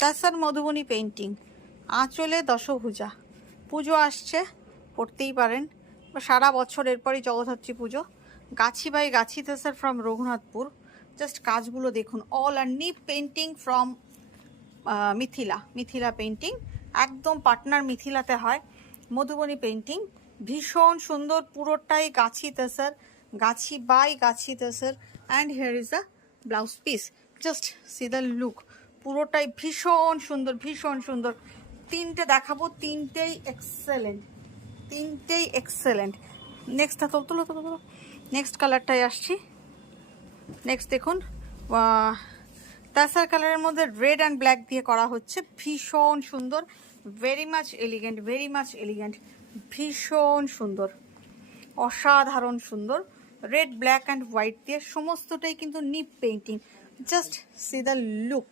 তাসার Madhubani painting, আঁচলে দশভুজা। পুজো আসছে, পড়তেই পারেন, সারা বছর এরপরই জগদ্ধাত্রী পুজো। গাছি বাই গাছি তাসার ফ্রম রঘুনাথপুর। জাস্ট কাজগুলো দেখুন, all are nip painting from Mithila painting, একদম পাটনার মিথিলাতে হয়। মধুবনী পেন্টিং ভীষণ সুন্দর, পুরোটাই গাছি তাসার, গাছি বাই গাছি tussar. And here is the blouse piece, just see the look, পুরোটাই ভীষণ সুন্দর, ভীষণ সুন্দর। তিনটে দেখাবো, তিনটেই এক্সেলেন্ট, তিনটেই এক্সেলেন্ট। নেক্সটটা তুলো। নেক্সট কালারটাই আসছি। নেক্সট দেখুন, তাসার কালারের মধ্যে রেড অ্যান্ড ব্ল্যাক দিয়ে করা হচ্ছে, ভীষণ সুন্দর, very much elegant, very much elegant, ভীষণ সুন্দর, অসাধারণ সুন্দর। রেড ব্ল্যাক অ্যান্ড হোয়াইট দিয়ে সমস্তটাই কিন্তু nip painting, just see the look.